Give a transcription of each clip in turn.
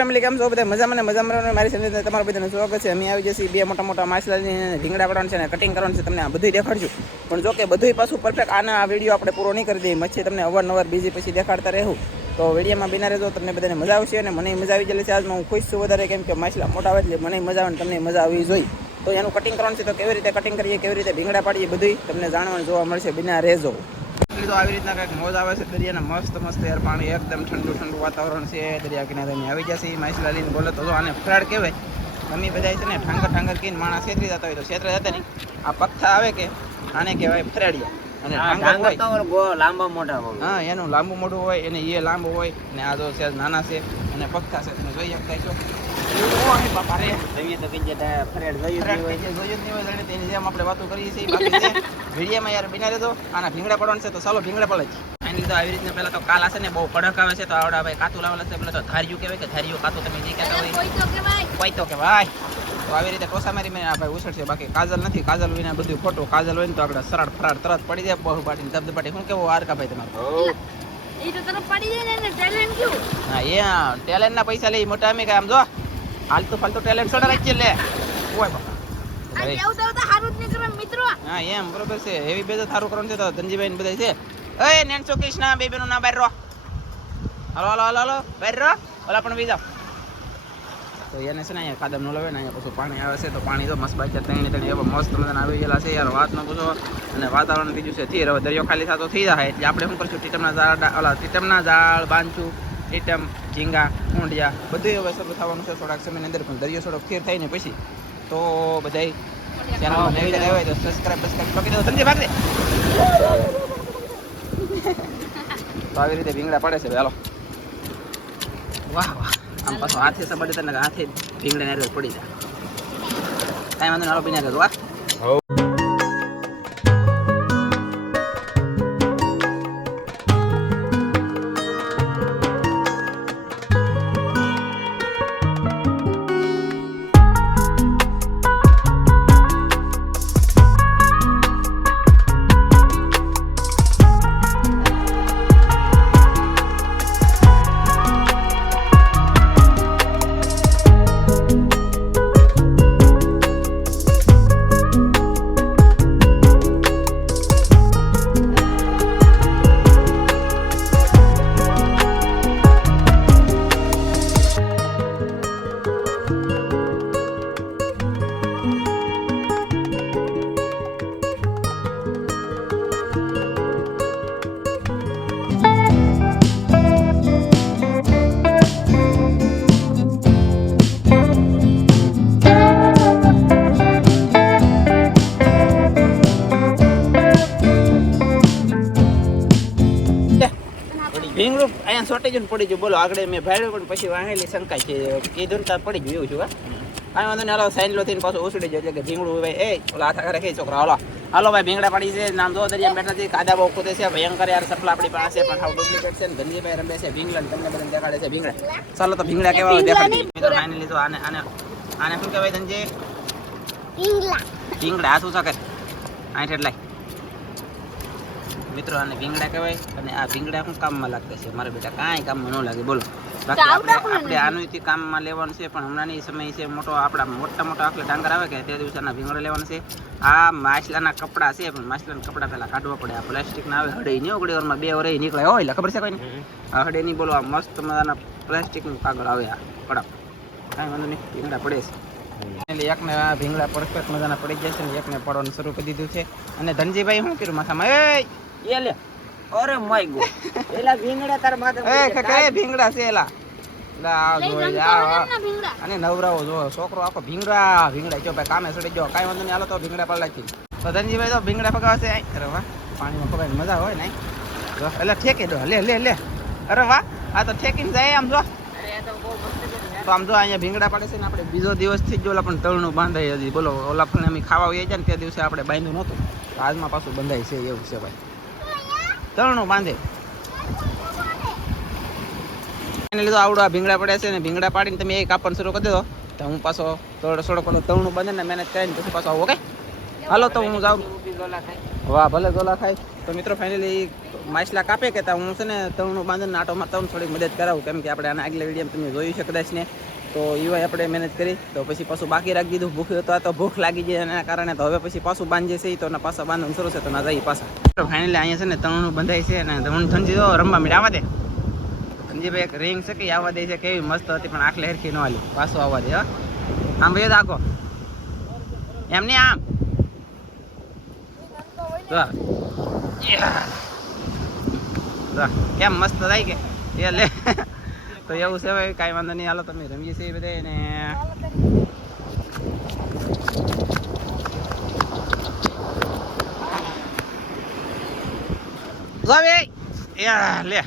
Family કેમ છો બધા મજામાં મારી ચેનલ તમારું બધાનું સ્વાગત છે. અમે આવી જશે બે મોટા માછલાની ઢીંગડા પાડવાનું છે ને કટિંગ કરવાનું છે. તમને આ બધું દેખાડશું, પણ જો કે બધું પાછું પરફેક્ટ આ વિડીયો આપણે પૂરો નહીં કરી દઈએ. મચ્છી તમને અવારનવાર બીજી પછી દેખાડતા રહેવું, તો વિડીયોમાં બિના રહેજો. તમને બધાને મજા આવશે અને મને મજા આવી જાય છે. આજમાં હું ખુશ છું વધારે, કેમ કે માછલા મોટા આવે એટલે મને મજા આવે ને તમને મજા આવવી જોઈએ. તો એનું કટિંગ કરવાનું છે, તો કેવી રીતે કટિંગ કરીએ, કેવી રીતે ઢીંગડા પાડીએ, બધું તમને જાણવાનું જોવા મળશે. બિના રહેજો. તો આવી રીતના કંઈક મોજ આવે છે દરિયાના. મસ્ત યાર પાણી એકદમ ઠંડુ વાતાવરણ છે. દરિયા કિનારે આવી જશે માછલા લઈને. બોલે તો જો આને ફ્રાડ કહેવાય. મમ્મી બધા છે ને ઠાંગર કીને માણસ છેતરી જતા હોય તો છેતરા જતા નહીં. આ પગથા આવે કે આને કહેવાય ફ્રાડિયા. અને લાંબા મોટા હોય. હા, એનું લાંબુ મોઢું હોય એને એ લાંબુ હોય ને આ જો છે નાના છે અને પગથા છે. તમે જોઈ શકતા છો. બાપા રે તેની જેમ આપણે વાતો કરીએ છીએ. વિડીયોમાં યાર બિના રહેજો. આના ભીંગડા પડવાનું છે, તો ચાલો ભીંગડા પડે છે. એની તો આવી રીતના પેલા તો કાલ હશે ને બહુ કડક આવે છે. તો આવડા ભાઈ કાતું લાવેલા છે. પેલા તો ધાર્યું કહેવાય કે ધાર્યું કાતું તમે જે કહેતા હોય કોઈ તો કહેવાય. તો આવી રીતે ટોસા મારી મેં આ ભાઈ ઉછળશે. બાકી કાજલ નથી, કાજલ વિના બધું ખોટું. કાજલ હોય ને તો આપણે સરળ ફરાળ તરત પડી જાય. બહુ બાટીને ધબધબાટી. શું કેવું આરકા ભાઈ તમારું? હા, ટેલેન્ટ ના પૈસા લઈ મોટા અમે કાંઈ આમ જો હાલતું ફાલતું ટેલેન્ટ છોડા રાખીએ લે. ઓય બાપા હા એમ બરોબર છે. એવી બે સારું કરવાનું છે. તો ધનજીભાઈ બધા છે. એ નેનસો કૃષ્ણ બે બેનું ના બહાર રહો. હાલો બહાર રહો. ઓલા પણ બી જાઓ. તો એને છે ને અહીંયા કાદમ નો લવે ને અહીંયા પછી પાણી આવે છે. તો પાણી તો મસ્ત બાકી ત્રણે એવા મસ્ત મજાના આવી ગયેલા છે યાર. વાત ન પૂછો. અને વાતાવરણ બીજું છે થીર. હવે દરિયો ખાલી થતો થઈ જાય એટલે આપણે શું કરશું, ટીટમના ઝાડ બાંધશું. ટીટમ, ઝીંગા, ઊંડિયા બધું હવે શરૂ થવાનું છે થોડાક સમયની અંદર. પણ દરિયો થોડોક થીર થાય ને પછી તો બધાય ચેનલમાં નવી આવે તો સબસ્ક્રાઇબ કરી દો. સમજી ભાગ દે. તો આવી રીતે ભીંગડા પડે છે. હાલો વાહ આમ પાછો હાથે સબાડી તને હાથે ભીંગડા ને પડી જાય. કાંઈ વાંધો હાલો પીને વાહ. ભીંગડું અહીંયા સોટેજ પડી ગયું. બોલો આગળ મેં ભાડ્યું પણ પછી વાહેલી શંકાય છે. કીધું ને પડી ગયું એવું છું. કાંઈ વાંધો નહીં. હાલો સાઈનલો થઈને પાછું ઓસડી જાય એટલે કે ભીંગડું ભાઈ એ ઓલા હાથા કરે કે છોકરા હાલો ભાઈ ભીંગડા પાડી છે. નામ જો દરિયા બેઠા છે. કાદા બહુ ખોદે છે. ભયંકર યાર સપલા આપણી પાસે પણ હાવ ડુપ્લિકેટ છે. ધનજીભાઈ રમે છે ભીંગડા. તમને બધા દેખાડે છે ભીંગડા. ચાલો તો ભીંગડા કેવા હોય દેખાડી. ફાઇનલી તો આને શું કહેવાય ધનજી? ભીંગડા. આ શું શકે આઠ એટલાય મિત્રો આને ભીંગડા કહેવાય. અને આ ભીંગડા શું કામમાં લાગતા છે મારા બેટા? કાંઈ કામમાં ન લાગે. બોલો બાકી આપણે આનુંથી કામમાં લેવાનું છે. પણ હમણાંની સમય છે મોટો. આપણા મોટા આખલે ડાંગર આવે કે તે દિવસના ભીંગડા લેવાના છે. આ માછલાના કપડા છે, પણ માછલાના કપડા પહેલાં કાઢવા પડે. આ પ્લાસ્ટિકના આવે હડે નહીં ઓગળી વારમાં 2 વરઈ નીકળે હોય એટલે ખબર છે કોઈને? આ હડે નહીં. બોલો આ મસ્ત મજાના પ્લાસ્ટિકનું કાગળ આવે આ કડા. કાંઈ વાંધો નહીં ભીંગડા પડે છે. એટલે એકને આ ભીંગડા પરફેક્ટ મજાના પડી જાય છે ને એકને પડવાનું શરૂ કરી દીધું છે. અને ધનજીભાઈ શું કર્યું માથામાં? એ લે અરે માય ગો એલા ભીંગડા તાર માથે એ ભીંગડા છે એલા અને નવરાવો જો છોકરો આખો ભીંગડા જો ભાઈ કામે ચડી ગયો. કાંઈ વાંધો નહીં. હાલો તો ભીંગડા પલાકી. તો ધનજીભાઈ તો ભીંગડા પકાવશે. અરે વાહ પાણીમાં પકાવીને મજા હોય ને. એટલે ઠેકી દો. લે અરે વાહ આ તો ઠેકીને જાય આમ જો. તો આમ જો અહીંયા ભીંગડા પડે છે ને. આપણે બીજો દિવસ થી જ ઓલા પણ તળનું બાંધાય હજી. બોલો ઓલા પણ અમે ખાવા આવી જાય ને તે દિવસે આપણે બાંધ્યું નહોતું. તો આજમાં પાછું બંધાય છે એવું છે ભાઈ. તળનું બાંધે એને લીધો આવડો આ ભીંગડા પડે છે ને. ભીંગડા પાડીને તમે એ કાપવાનું શરૂ કરી દો તો હું પાછો થોડો તળનું બાંધે ને મહેનત કરીને પછી પાછો આવું. ઓકે હાલો તો હું જાઉં. વાહ ભલે ગોલા ખાય. તો મિત્રો ફાઇનલી માછલા કાપે કે હું છે ને તણનું બાંધીને આટો મારતા થોડીક મદદ કરાવું, કેમ કે આપણે આના આગલા વિડીયો તમે જોયું છે કદાચ ને, તો એવાય આપણે મહેનત કરી તો પછી પાછું બાકી રાખી દીધું. ભૂખ હતો તો ભૂખ લાગી જાય એના કારણે, તો હવે પછી પાછું બાંધે છે તો પાછા બાંધવાનું શરૂ છે તો ના જઈએ પાછા. તો ફાઇનલી અહીંયા છે ને તણનું બંધાય છે અને ધનજી તો રમવા મીડ આવવા દે. ધનજીભાઈ એક રિંગ છે કે આવવા દે છે, કેવી મસ્ત હતી પણ આખલે હરખી ન હાલી, પાછું આવવા દે. આમ ભાઈ આખો એમ નહીં આમ કેમ મસ્ત થાય કે એ લે. તો એવું છે ભાઈ, કાંઈ વાંધો નહીં, હાલો તમે રમીએ છીએ બધા ને લે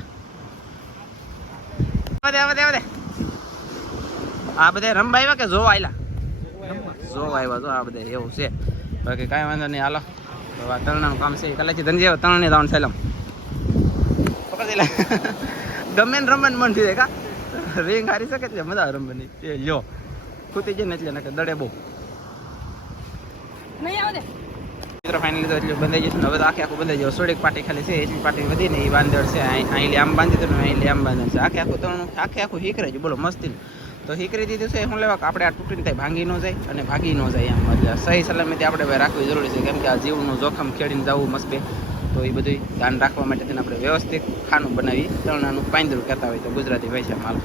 આ બધા રમવા આવ્યા કે જોવા આવેલા? જોવા આવ્યા તો આ બધા એવું છે. બાકી કાંઈ વાંધો નહીં, હાલો તો આ તરણાનું કામ છે કલાથી ધનજી તરણી દાવણ સેલમ પકડી લે. ગમે ને રમવાનું મન થઈ જાય કા, રિંગ હારી શકે એટલે મજા આવે રમવાની. એ લ્યો ખૂતી જાય ને એટલે નકે દડે બહુ મિત્રો. ફાઇનલી તો એટલું બંધાઈ જશે ને હવે તો આખું બંધાઈ જાય. સોડીક પાટી ખાલી છે એટલી પાટી વધી ને એ બાંધર છે. અહીં આમ બાંધી દીધું ને અહીં આમ બાંધર છે. આખું તરણું આખું હીકરે છે બોલો મસ્તી. તો હીકરી દીધું છે શું લેવા આપણે આ તૂટીને થાય ભાંગી ન જાય અને ભાગી ન જાય એમ. એટલે સહી સલામતી આપણે રાખવી જરૂરી છે, કેમ કે આ જીવનું જોખમ ખેડીને જવું મસ્ત. તો એ બધું ધ્યાન રાખવા માટે તેને આપણે વ્યવસ્થિત ખાનું બનાવી તરણાનું પાંદરું કહેતા હોય તો ગુજરાતી ભાષામાં.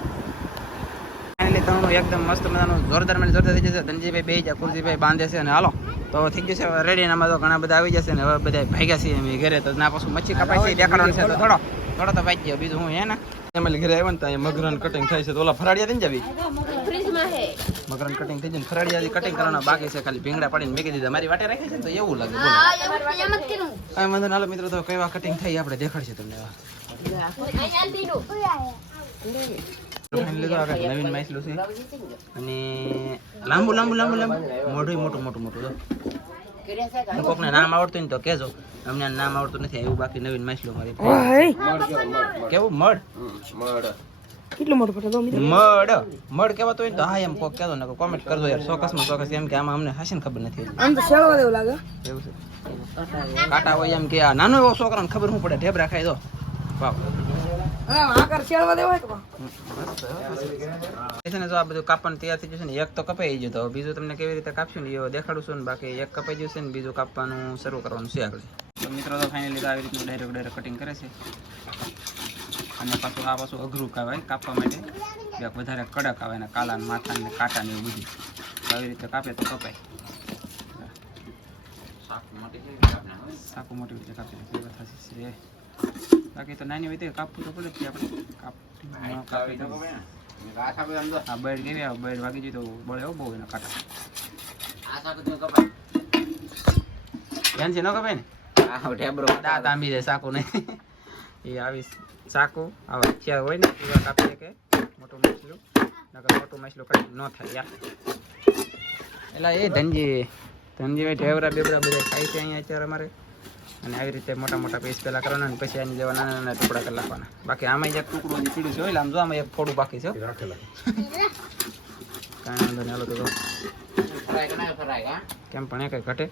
ફાઇનલી તરણું એકદમ મસ્ત મજાનું જોરદાર થઈ જશે. ધનજીભાઈ બે જા કુરજીભાઈ બાંધે છે અને હાલો તો થઈ ગયું છે રેડી. આમાં તો ઘણા બધા આવી જશે ને હવે બધા ભાગ્યા છીએ અમે ઘરે. તો ના પાછું મચ્છી કપાય છે દેખાડવાનું છે તો થોડો તો ભાઈ ગયો. બીજું હું હે ને એમાં ઘરે આવ્યા ને ત્યાં મગરન કટિંગ થાય છે તો ઓલા ફરાડિયા થઈ જાવી મગરન કટિંગ થઈ જાય ને ફરાડિયા કટિંગ કરવાના બાકી છે. ખાલી ભીંગડા પાડીને મેકી દીધા મારી વાટે રાખે છે ને તો એવું લાગે. કાંઈ વાંધો ના મિત્રો, તો કેવા કટિંગ થઈ આપણે દેખાડશે તમને. નવીન માછલું છે અને લાંબુ મોઢું મોટું તો કોકને નામ આવડતું ને તો કેજો, અમને નામ આવડતું નથી એવું. બાકી નવીન માછલું મારી કેવું મડ કેટલું મડ કેવાતો હોય તો હા એમ કોક કહેતો ને કોમેન્ટ કરજો યાર. ચોક્કસ એમ કે આમાં અમને હાસીને ખબર નથી. આમ તો શેળવા દેવું લાગે એવું છે. કાંટા હોય એમ કે આ નાનો એવો છોકરાને ખબર શું પડે ઢેબરા ખાય તો વાહ. જો આ બધું કાપવાનું તૈયાર થઈ જશે ને એક તો કપાઈ ગયું, તો બીજું તમને કેવી રીતે કાપશું ને એ દેખાડું છું ને. બાકી એક કપાઈ જશે ને બીજું કાપવાનું શરૂ કરવાનું છે આગળ. તો મિત્રો તો ફાઇનલી આવી રીતનું ડાયરેક્ટ કટિંગ કરે છે અને પાછું આ પાછું અઘરું કહેવાય કાપવા માટે, વધારે કડક આવે ને કાલા માથા ને કાંટા ને એવું બધું. આવી રીતે કાપે તો કપાય. સાકું મોટી રીતે કાપી છે. બાકી તો નાની હોય તો કાપવું તો પડે જ આપણે. આ બેડ કેવી બેડ વાગી જાય તો બળે બહુ એના કાંટા. ધ્યાનથી ન કપાય ને દાંત આંબી જાય સાકું નહીં. એ આવી સાકું આવા થયા હોય ને એવા કાપીએ કે મોટું માછલું કઈ ન થાય યાર. એટલે એ ધનજીભાઈ ઢેવરા બેવરા બધા ખાય છે અહીંયા અત્યારે અમારે. અને આવી રીતે મોટા પીસ પહેલાં કરવાના અને પછી આની જેવા નાના ટુકડા કરી નાખવાના. બાકી આમાં એક ટુકડું જે પીડ્યું છે હોય આમ જો આમાં એક થોડું બાકી છે કાંઈ વાંધો નહીં. હાલો તો કેમ પણ એ કંઈ ઘટે.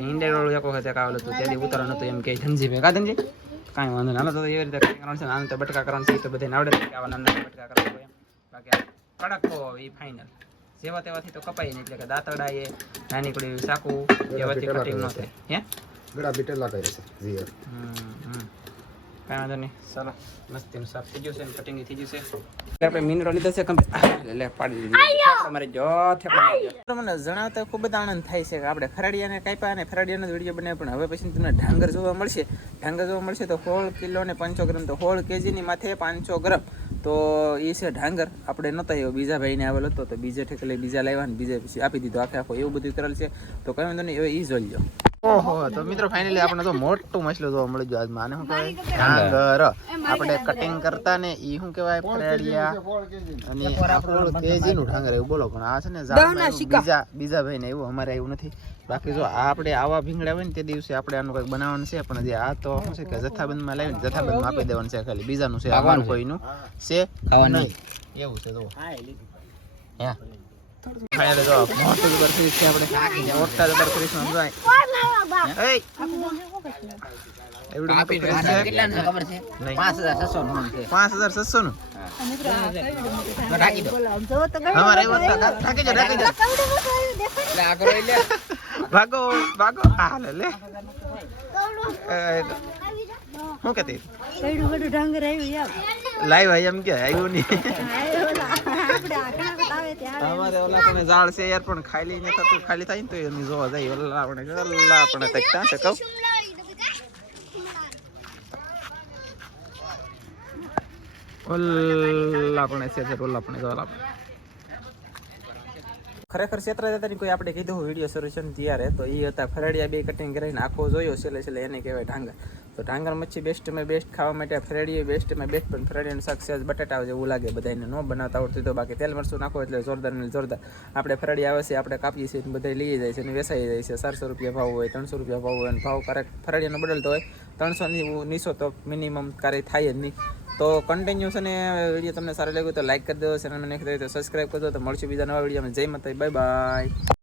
ઈંડેડ વાળું એક વખત આવેલું હતું તેથી ઉતારવાનું હતું એમ કે ધનજી ભેગા ધનજી કાંઈ વાંધો નહીં. હાલો તો એવી રીતે કરવાનું છે. આને તો બટકા કરવાનું છે તો બધાને આવડે કે આવા નાના બટકા કરવાનું એમ. બાકી કડક તો એ ફાઇનલ જેવા તેવાથી તો કપાય નહીં. એટલે કે દાંતડા એ નાની કડી સાકું એવાથી કટિંગ ન થાય. હે ગળા બીટેલા કરે છે કાંઈ વાંધો નહીં. ચાલો મસ્તીનું સાફ થઈ ગયું છે ને કટિંગ થઈ ગયું છે. આપણે મિનરો લીધો છે એટલે પાડી દીધું મારે જો મને જણાવતા ખૂબ જ આનંદ થાય છે કે આપણે ફરાડિયાને કાપ્યા અને ફરાડિયાનો જ વિડીયો બનાવ્યો. પણ હવે પછી તમને ઢાંગર જોવા મળશે. તો 16 કિલો ને 500 ગ્રામ, તો 16 કેજીની માથે 500 ગ્રામ તો એ છે ઢાંગર. આપણે નહોતા એવો બીજા ભાઈને આવેલો હતો તો બીજા ઠેકલે બીજા લાવ્યા ને બીજા પછી આપી દીધો આખો એવું બધું કરેલ છે. તો કઈ વાંધો નહીં હવે એ જોઈ લો. ઓહો તો મિત્રો ફાઇનલી આપણે તો મોટું મછલું જોવા મળી ગયું આજમાં. આને શું કહેવાય? ડાંગર. આપણે કટિંગ કરતા ને ઈ શું કહેવાય? ફરેડિયા. અને આપણું કેજીનું ડાંગર એવું બોલો. પણ આ છે ને ઝાડમાં બીજા ભાઈ ને એવું અમારે એવું નથી. બાકી જો આ આપણે આવા ભીંગડા હોય ને તે દિવસે આપણે આનું કંઈક બનાવવાનું છે. પણ જે આ તો શું છે કે જથ્થાબંધમાં લાવીને જથ્થાબંધમાં આપી દેવાનું છે. ખાલી બીજાનું છે, અમારું કોઈનું છે ખાવાનું એવું છે. જો હે ફાઇનલી જો મોટું જબર ફ્રીજ છે. આપણે મોટા જબર ફ્રીજ માં જાય એવડું મોટું ફ્રીજ છે. કેટલાનું ખબર છે? 5600 નું છે. 5600 નું રાખી દો. અમારે એવું હતું. રાખી દો એટલે આ કરો એટલે ભાગો ભાગો આ લે શું કહેતી લાઈવ એમ કે આવ્યું નહીં. અમારે ઓલા પણ ઝાડ છે યાર, પણ ખાલી ન થતું. ખાલી થાય ને તો એની જોવા જાય. ઓલા આપણે તકતા છે કહું ઓલા પણ છે ઓલા પણ જોવા ખરેખર ક્ષેત્ર હતા કોઈ આપણે કીધું વિડીયો સોલ્યુશન તૈયાર તો એ હતા ફરેડિયા બે કટિંગ કરીને આખો જોયો છેલ્લે છેલ્લે એને કહેવાય ઢાંગર. તો ઢાંગર મચ્છી બેસ્ટમાં બેસ્ટ ખાવા માટે ફરેડિયું બેસ્ટમાં બેસ્ટ. પણ ફરેડિયાનું શાક સહેજ બટાટા જેવું લાગે બધાને ન બનાવતા આવડતું તો. બાકી તેલ મરચું નાખો એટલે જોરદાર ને જોરદાર. આપણે ફરેડિયા આવે છે, આપણે કાપીએ છીએ બધા લઈ જાય છે અને વેચાઈ જાય છે. 400 રૂપિયા ભાવ હોય, 300 રૂપિયા ભાવ હોય. અને ભાવ ક્યારેક ફરેડિયાનો બદલતો હોય 300 નીચો તો મિનિમમ ક્યારેય થાય જ નહીં. તો કન્ટિન્યુ છે ને વિડીયો તમને સારો લાગ્યો તો લાઈક કરી દો, ચેનલમાં નાખી દો તો સબસ્ક્રાઈબ કરી દો. તો મળશું બીજા નવા વિડીયોમાં. જય માતા, બાય બાય.